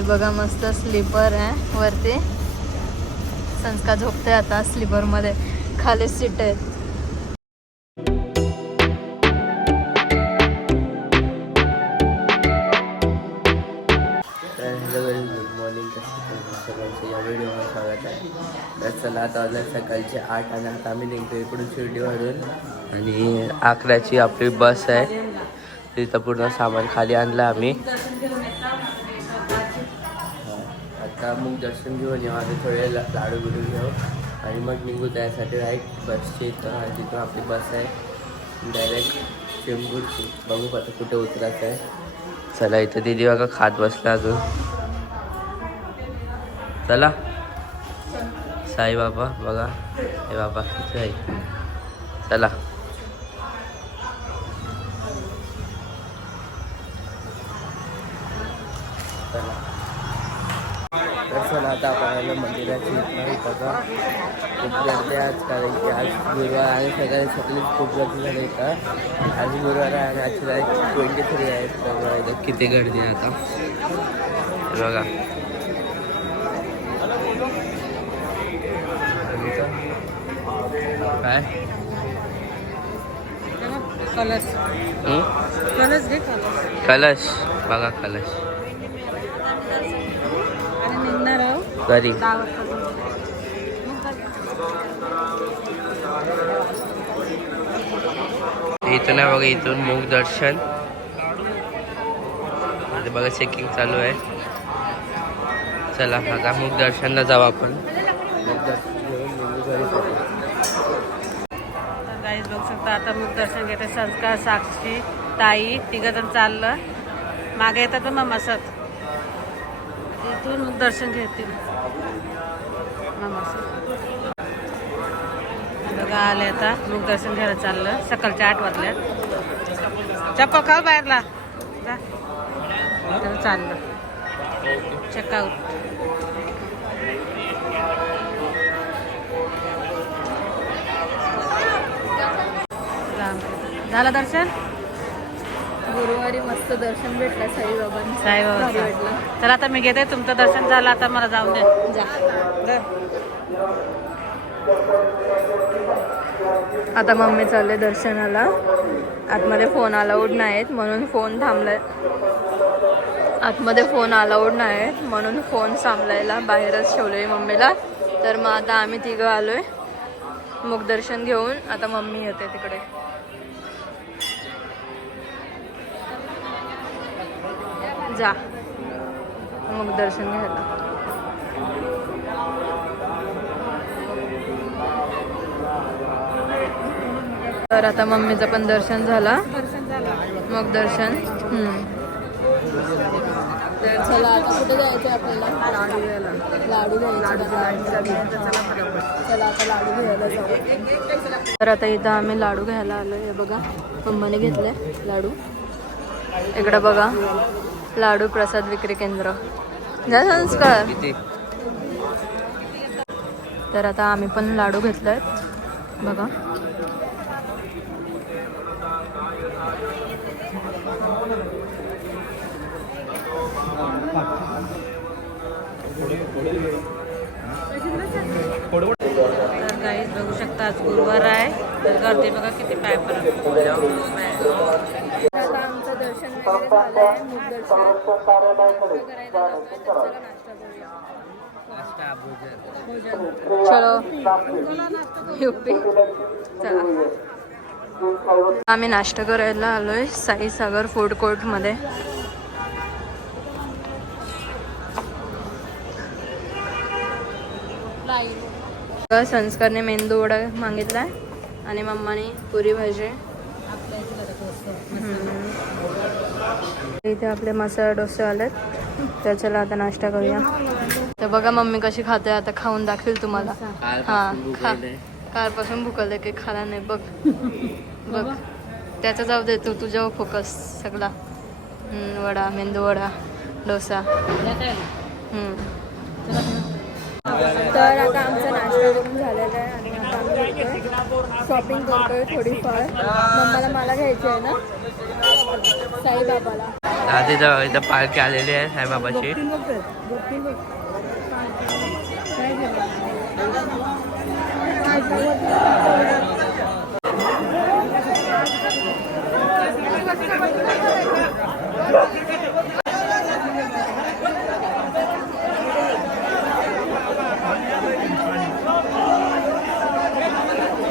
हे बघा मस्त स्लीपर आहे वरती. संस्कार झोपते आता स्लीपरमध्ये. खाली सीट आहेत गुड मॉर्निंग सगळ्यांचं या व्हिडिओवर स्वागत आहे. तर चला आता वाजले सकाळचे आठ आणि आता आम्ही निघतो इकडून शिर्डीवरून. आणि अकराची आपली बस आहे. तिथं पूर्ण सामान खाली आणलं आम्ही. आता मग दर्शन घेऊन येऊ. आम्ही थोडे लाडू बिडू घेऊ. आणि मग निघू त्यासाठी राईट बसची इथं आणि तिथून आपली बस आहे. डायरेक्ट चेंबूरची बघू आता कुठे उतरायचं आहे. चला इथं दिदी बघा खात बसला अजून. चला. साई बाबा बघा. हे बाबा किती आहे. चला. आलो मंदिराची इथं बघा. खूप गर्दी आज कारण की आज गुरुवार आहे. सगळ्या सगळी खूप गर्दी झाली इथं. आज गुरुवार आहे आणि आजची तारीख ट्वेंटी थ्री आहे इथं किती गर्दी आहे आता. बघा. काय? कलश? कलश घे कलश. कलश. बघा कलश. निघणार इथं घरी इथून आहे बघा इथून मूग दर्शन. बघा चेकिंग चालू आहे. चला बघा मूग दर्शनला जाऊ आपण. गाईज बघू शकता आता मूग दर्शन घेते संस्कार साक्षी ताई तिघं जण चाललं. मागे येतात मग मसत इथून मूग दर्शन घेतील. बघा आले आता. मग दर्शन घ्यायला चाललं. सकाळच्या आठ वाजल्यात. चप्पल खाऊ बाहेरला. तर चाललं. चेकआउट झालं दर्शन? गुरुवारी मस्त दर्शन भेटलं साईबाबांचं. साईबाबा वाटलं. चला आता मी घेते तुमचं दर्शन झालं आता मला जाऊन दे. जा. आता मम्मी चालले दर्शनाला. आतमध्ये फोन अलाउड नाहीत म्हणून फोन थांबलाय. आतमध्ये फोन अलाउड नाहीत म्हणून फोन सांभाळायला बाहेरच ठेवलोय मम्मीला. तर मग आता आम्ही तिघं आलोय. मुखदर्शन घेऊन आता मम्मी येते तिकडे. जा. मुखदर्शन घ्यायला. तर आता मम्मीचं पण दर्शन झालं. दर्शन मग दर्शन. तर चला आता कुठे जायचं आपल्याला? लाडू घ्यायला. लाडू चला आता लाडू घ्यायला जाऊ. तर आता इथं आम्ही लाडू घ्यायला आलो हे बघा. मम्माने घेतले लाडू. इकडं बघा. लाडू प्रसाद विक्री केंद्र. संस्कार. तर आता आम्ही पण लाडू घेतलेत बघा. तर बघू शकता आज गुरुवार आहे. तर गर्दी बघा किती पाय आमचं दर्शन वगैरे झालंय चलो युपी चला. आम्ही नाश्ता करायला आलोय साई सागर फूड कोर्टमध्ये. संस्कारने मेंदू वडा मागितलाय आणि मम्माने पुरी भाजी. इथे आपले मसाला डोसे आले तर चला आता नाश्ता करूया. तर बघा मम्मी कशी खाते आता खाऊन दाखवेल तुम्हाला. हा खा. कालपासून भुकल काही खाला नाही. बघ. बघ. त्याचा जाऊ दे तू तुझ्यावर फोकस सगळा. वडा मेंदू वडा डोसा. तर आता आमचा नाश्ता करून झालेला आहे आणि आता आम्ही शॉपिंग करतोय थोडीफार. मम्माला मला घ्यायची आहे ना? साईबाबाला. आधी जवळ इथं पालखी आलेली आहे साईबाबाची.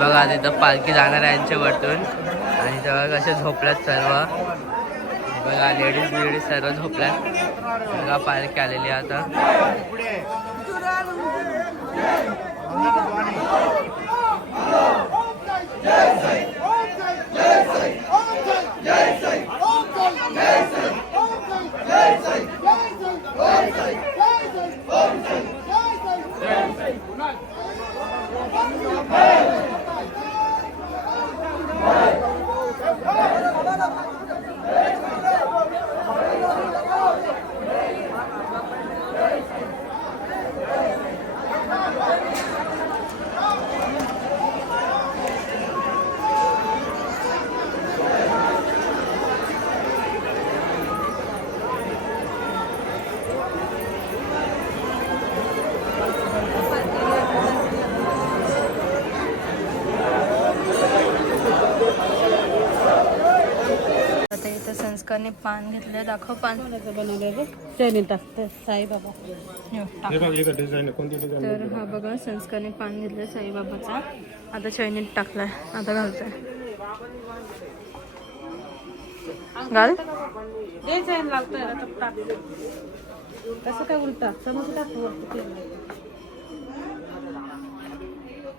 बघा तिथं पालखी जाणार आहे यांच्यावरतून आणि तेव्हा कसे झोपल्यात सर्व. बघा लेडीज लेडीज सर्व झोपल्या बघा पालखी आलेली आता आता आता इथं संस्कारने पान घेतलं दाखव पान. तर हा बघा संस्कारने पान घेतलं साईबाबाचा. आता चैनीत टाकलाय आता घालतोय. घाल. हे चैन लागतोय कसं काय उलटा? समज टाक वरती.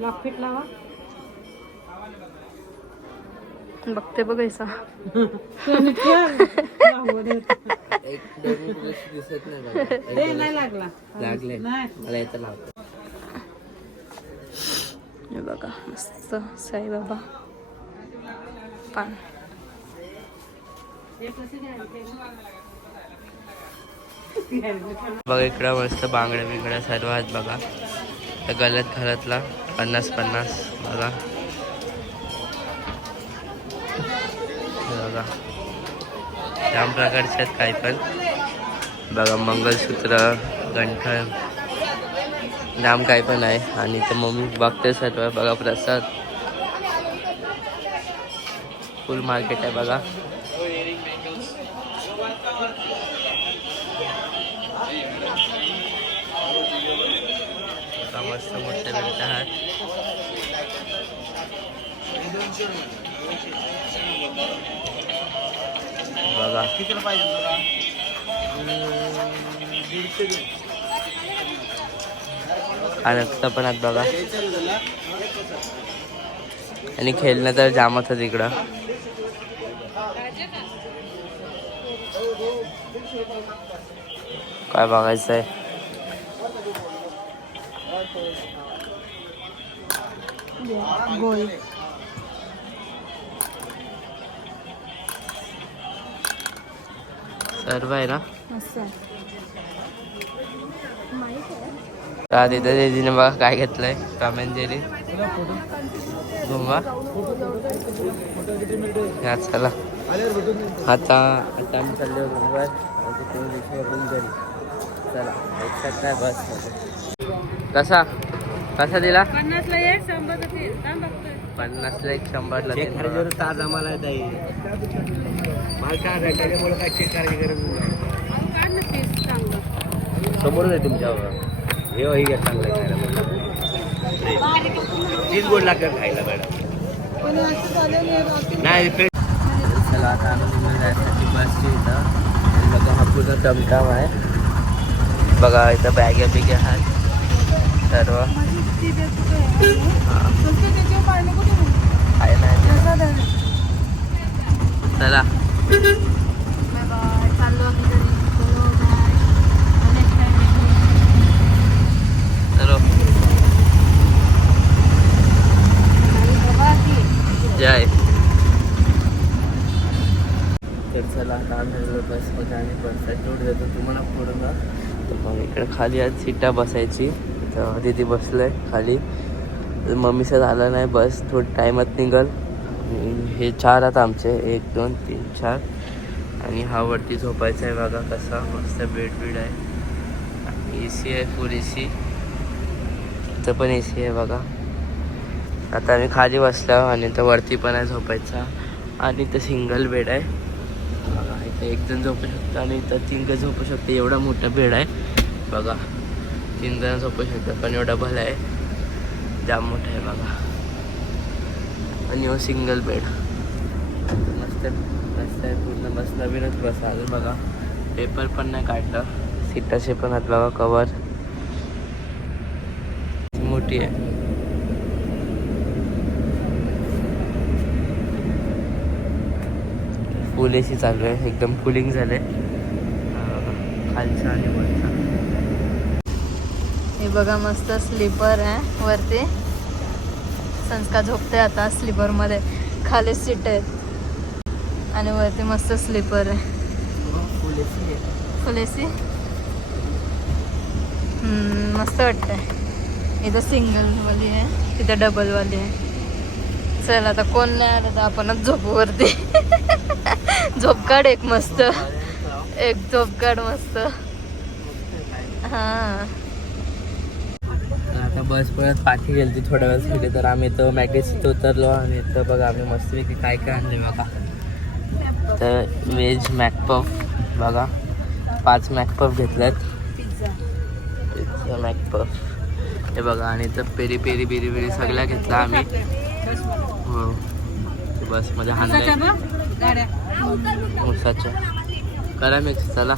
लॉक फिट लावा. बघते बघायचा दिसत नाही बघा. एक नाही लागला. लागले. नाही. मला इथं लावतो. बघा मस्त साईबाबा. पान. बघा इकडं मस्त बांगड्या बिंगड्या सर्व आहेत बघा. त्या गल्यात घरातला पन्नास पन्नास बघा. बघा. छान प्रकारचे आहेत काही पण. बघा मंगलसूत्र गंठण नाम काही पण आहे. आणि ते मम्मी बघते सर्व. बघा प्रसाद. फुल मार्केट आहे बघा. बघा, मस्त मोठे भेटत आहात. बघा. आणि पण आहेत बघा. आणि खेळणं तर जामच आहे तिकडं. काय बघायचं आहे गोल. सर्व आहे. ना तिथं दीदीने बघा काय घेतलंय. Tom and Jerry. घुमा हा चला. आता आता आम्ही चाललो घुमवर आता तुम्ही रिक्षावरून घरी. चला एकसाथ काय बस कसा? कसा दिला? पन्नासला एक शंभर थांब बघतोय. पन्नासला एक शंभरला. ताज आम्हाला माल ताज आहे त्याच्यामुळे काय चेक करायची गरज नाही. अहो, काढ ना पीस चांगलं समोरच आहे तुमच्यावर हे हो, हे घ्या चांगलं आहे खायला. तीच गोड लागतात खायला मॅडम. नाही चला आता आम्ही निघून जायसाठी बसची इथं. बघा हा पूर्ण टमटम आहे. बघा इथं बॅग्या बिग्या आहेत. सर्व काय नाही चला. सर्व जय। तर चला आता आम्ही बसमध्ये आणि बसचा जोड देतो. तुम्हाला पुढं तर मग इकडे खाली आज सीटा बसायची. तर तिथे बसलोय खाली. तर मम्मीचं झालं नाही बस. थोडं टायमात निघल. हे चार आहेत आमचे. एक दोन तीन चार. आणि हा वरती झोपायचा आहे बघा कसा मस्त बेड बीड आहे. ए सी आहे फुल ए सी इथं पण ए सी आहे बघा. आता आम्ही खाली बसलो आणि तर वरती पण आहे झोपायचा. आणि इथं सिंगल बेड आहे. बघा इथं एक जण झोपू शकतो आणि इथं तीन जण झोपू शकतो. एवढा मोठा बेड आहे. बघा तीन जण झोपू शकतात पण एवढा भला आहे. जाम मोठा आहे बघा. आणि हो सिंगल बेड मस्त मस्त आहे पूर्ण मस्त नवीनच बस अजून बघा. पेपर पण नाही काढलं. सीटाचे पण आहेत बघा कवर मोठी आहे. फुल ए सी चालू आहे. एकदम कुलिंग झाले खालचा आणि वरचा. हे बघा मस्त स्लीपर आहे वरती. संस्कार झोपते आता स्लीपरमध्ये खाली सीट आहेत आणि वरती मस्त स्लीपर आहे. फुल सी मस्त वाटतंय. इथं सिंगलवाली आहे तिथं डबलवाली आहे. चल आता कोण नाही आलं तर आपणच झोपू वरती. झोप काढ एक मस्त. एक झोप काढ मस्त हां. बस परत पाठी गेली थोड्या वेळासाठी तर आम्ही तर मॅगेस इथं उतरलो आणि इथं बघा आम्ही मस्तपैकी काय काय आणले बघा. तर व्हेज मॅकपफ बघा. पाच मॅकपफ घेतल्यात. पिझ्झा. मॅकपफ. हे बघा आणि इथं पेरी पेरी पेरी पेरी सगळ्या घेतल्या आम्ही. हो. बसमध्ये गाड्या. उसाच्या. करा मिक्स चला.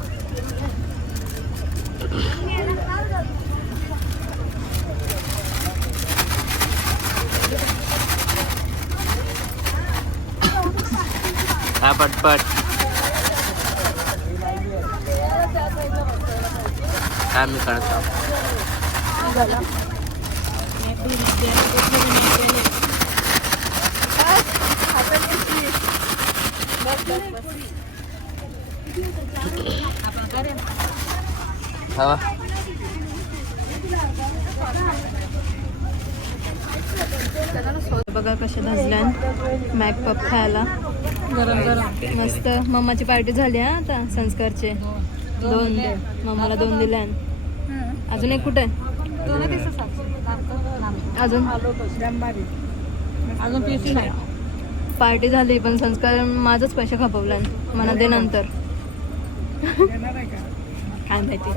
हा पटपट काय मी कळतो हवा बघा कशा धजल्यान मॅक पप खायला. गरम गरम. मस्त. मम्माची पार्टी झाली हा आता संस्कारचे. दोन मम्माला दोन दिल्या. अजून एक कुठे? अजून? अजून पीसी नाही. पार्टी झाली पण संस्कार माझाच पैसे खपवला मला दे नंतर. काय माहिती.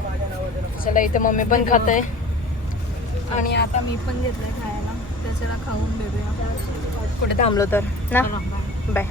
चला इथे मम्मी पण खात. आहे आणि आता मी पण घेतलंय खायला. त्याच्याला खाऊन भेटूया कुठे थांबलो तर? ना? बाय.